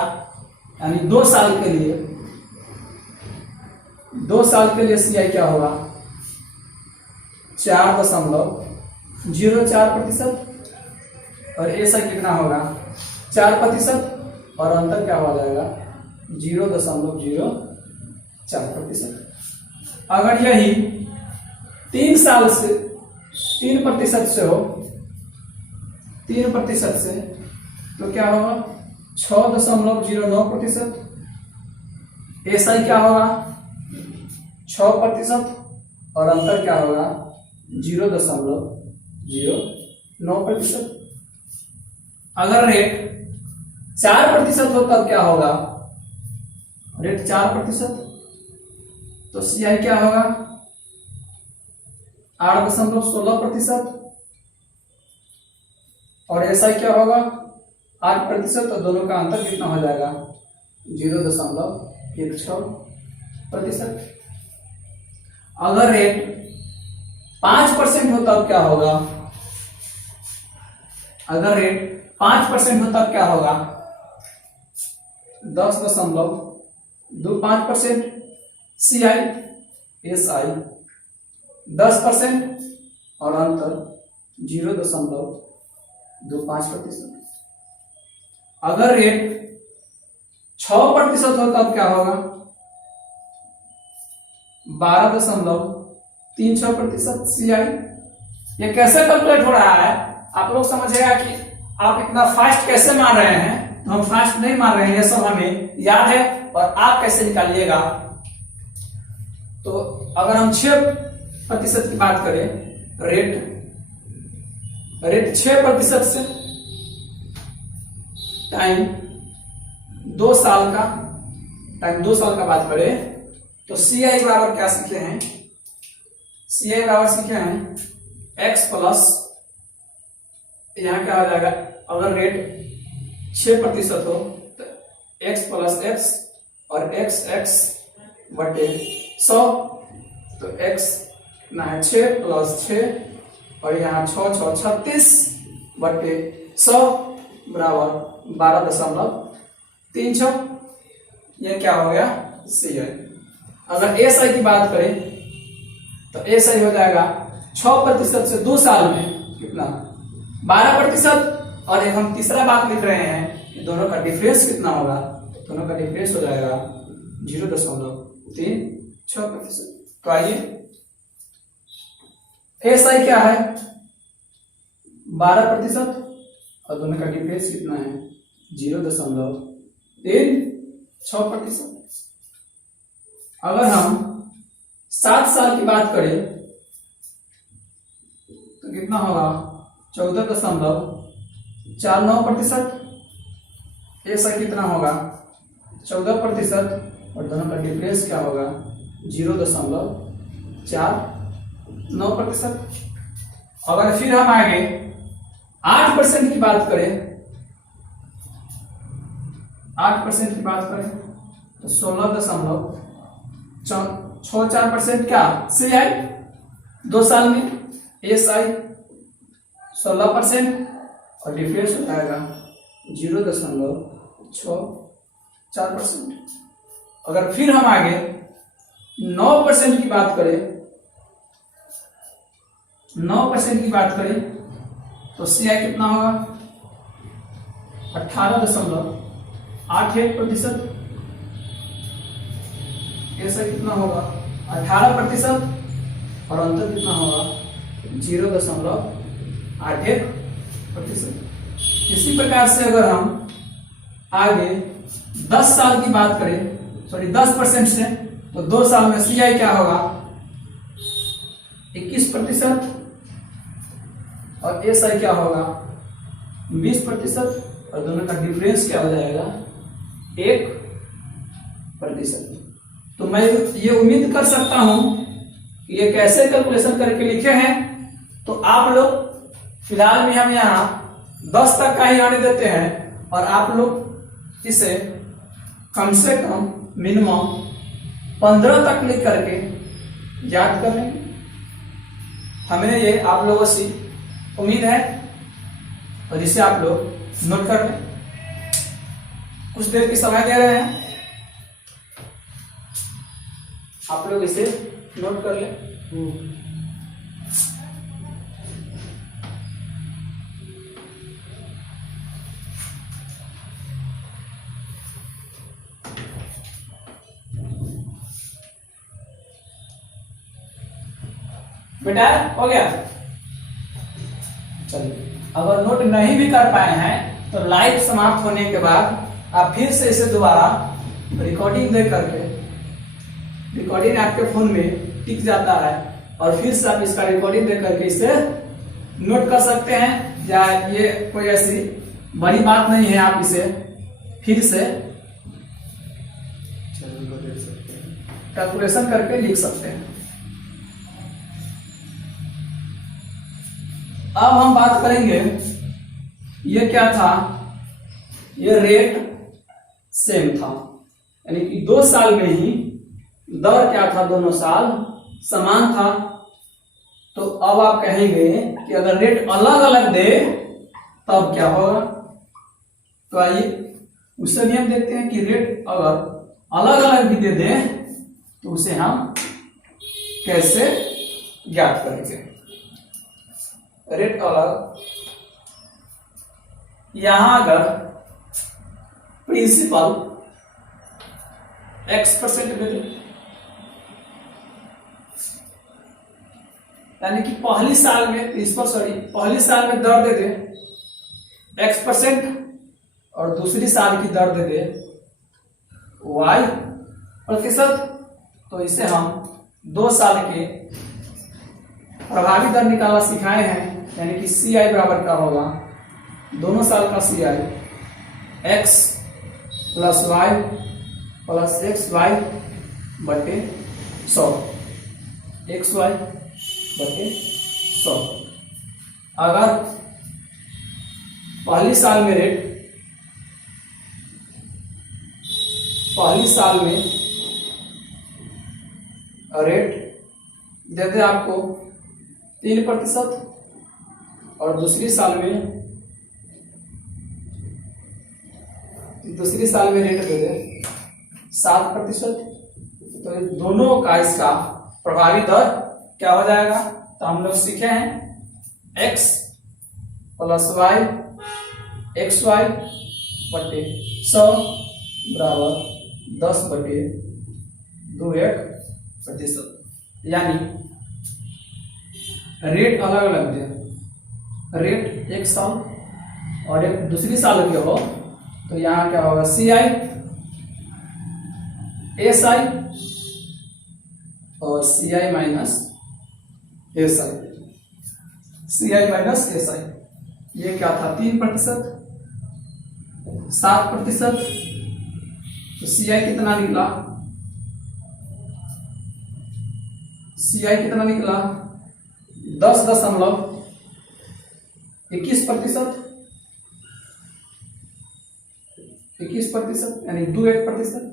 यानी 2 साल के लिए, 2 साल के लिए सी आई क्या होगा 4.04%, और ऐसा कितना होगा 4%, और अंतर क्या हो जाएगा 0.04%। अगर यही 3 साल से 3% से हो, 3% से तो क्या होगा 6.09%, ऐसा क्या होगा 6%, और अंतर क्या होगा 0.09%। अगर रेट 4% हो तब क्या होगा, रेट 4% तो सी आई क्या होगा 8.16%, और ऐसा क्या होगा 8%, तो दोनों का अंतर कितना हो जाएगा 0.16%। अगर रेट 5% हो तब क्या होगा, अगर रेट 5% हो तब क्या होगा 10.25% सी आई एस आई 10%, और अंतर 0.25%। अगर रेट 6% हो तब क्या होगा 12.36% सी आई। ये कैसे कैलकुलेट हो रहा है आप लोग समझेगा कि आप इतना फास्ट कैसे मान रहे हैं, तो हम फास्ट नहीं मान रहे हैं, ये सब हमें याद है, और आप कैसे निकालिएगा। तो अगर हम 6% की बात करें, रेट 6% से टाइम 2 साल का, टाइम 2 साल का बात करें तो सी आई बराबर क्या सीखे हैं, सी आई बराबर सीखे हैं एक्स प्लस, यहां क्या हो जाएगा, अगर रेट 6% हो तो एक्स प्लस एक्स, और एक्स एक्स बटे 100, तो एक्स कितना है 6 प्लस 6, और यहाँ 6 6 36 बटे 100 बराबर 12.36। ये क्या हो गया सी आई। अगर एस आई की बात करें तो एस आई हो जाएगा 6% से 2 साल में कितना 12%, और एक हम तीसरा बात लिख रहे हैं कि दोनों का डिफरेंस कितना होगा, दोनों का डिफरेंस हो जाएगा 0.36%। तो आइए एस आई क्या है 12%, और दोनों का डिफरेंस कितना है 0.36%। अगर हम 7 साल की बात करें तो कितना होगा 14.49%, ऐसा कितना होगा 14%, और दोनों का डिफरेंस क्या होगा 0.49%। अगर फिर हम आगे 8% की बात करें, 8% की बात करें तो 16.64% क्या सी आई 2 साल में, एस आई 16%, और डिफरेंस हो जाएगा 0.64%। अगर फिर हम आगे 9% की बात करें, 9% की बात करें तो CI कितना होगा? 18.81%। ऐसा कितना होगा? 18%। और अंतर कितना होगा? 0.81%। इसी प्रकार से अगर हम आगे 10 साल की बात करें, सॉरी 10% से, तो 2 साल में CI क्या होगा? 21%। और SI क्या होगा? 20%। और दोनों का डिफरेंस क्या हो जाएगा? 1%। तो मैं ये उम्मीद कर सकता हूं कि ये कैसे कैलकुलेशन करके लिखे हैं। तो आप लोग फिलहाल में हम यहाँ 10 तक का ही आने देते हैं, और आप लोग इसे कम से कम मिनिमम 15 तक लिख करके याद कर लेंगे। हमें ये आप लोगों से उम्मीद है, और इसे आप लोग नोट कर लें। कुछ देर की समय दे रहे हैं, आप लोग इसे नोट कर लें। बेटा हो गया? चलिए, अगर नोट नहीं भी कर पाए हैं तो लाइव समाप्त होने के बाद आप फिर से इसे दोबारा रिकॉर्डिंग दे करके, रिकॉर्डिंग आपके फोन में टिक जाता है, और फिर से आप इसका रिकॉर्डिंग दे करके इसे नोट कर सकते हैं। या ये कोई ऐसी बड़ी बात नहीं है, आप इसे फिर से कैलकुलेशन करके लिख सकते हैं। अब हम बात करेंगे, ये क्या था? ये रेट सेम था, यानी कि 2 साल में ही दर क्या था? दोनों साल समान था। तो अब आप कहेंगे कि अगर रेट अलग अलग दे तब क्या होगा? तो आइए उससे भी हम देखते हैं कि रेट अगर अलग अलग भी दे दे तो उसे हम कैसे ज्ञात करेंगे। रेट अलग, यहां अगर प्रिंसिपल X% दे दे, यानी कि पहली साल में दर दे दे X%, और दूसरी साल की दर दे दे Y%, तो इसे हम 2 साल के प्रभावी दर निकालना सिखाए हैं। यानी कि CI बराबर का होगा दोनों साल का CI X plus Y plus XY बटे 100, XY बटे 100। अगर पहली साल में रेट दे दे आपको 3%, और दूसरी साल में रेट दे दे 7%, तो दोनों का इसका प्रभावी दर क्या हो जाएगा? तो हम लोग सीखे हैं X प्लस Y XY बटे 100 बराबर 10/2%। यानी रेट अलग अलग दे, रेट 1 साल और एक दूसरी साल के हो, तो यहाँ क्या होगा? CI SI और CI माइनस SI। ये क्या था? 3%, 7%, तो CI कितना निकला? 10.21%, 21%, यानी 21%।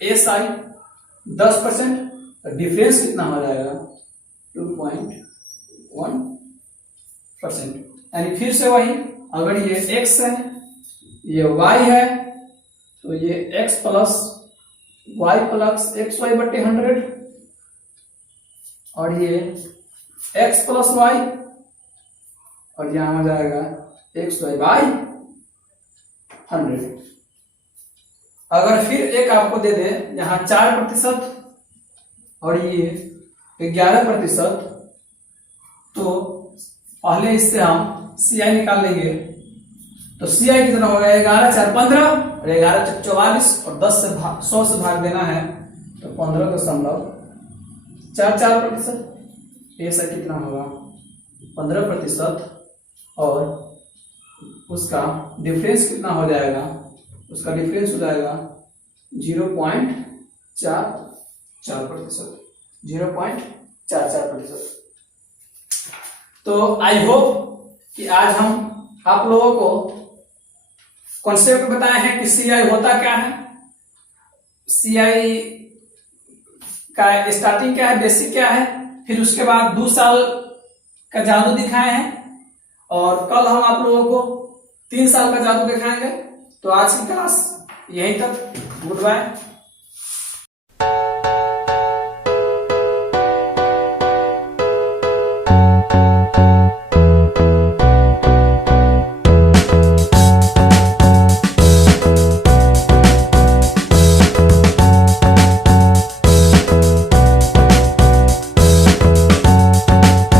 SI 10%, तो डिफरेंस कितना हो जाएगा? 2.1%। यानी फिर से वही, अगर ये X है, ये y है, तो ये x plus Y plus X Y बटे 100, और ये x प्लस वाई, और यहां हो जाएगा एक्स वाई बाई 100। अगर फिर एक आपको दे दे यहाँ 4% और ये 11%, तो पहले इससे हम CI निकाल लेंगे। तो CI कितना होगा, 11 4 15 और 11 4 44, और 10 से 100 से भाग देना है, तो 15.44%। ऐसा कितना होगा 15%, और उसका डिफरेंस कितना हो जाएगा, उसका डिफरेंस हो जाएगा 0.44%, 0.44%। तो आई होप कि आज हम आप लोगों को कॉन्सेप्ट बताए हैं कि CI होता क्या है, CI का स्टार्टिंग क्या है, बेसिक क्या है, फिर उसके बाद 2 साल का जादू दिखाए हैं, और कल हम आप लोगों को 3 साल का जादू दिखाएंगे। तो आज की क्लास यहीं तक, गुड बाय।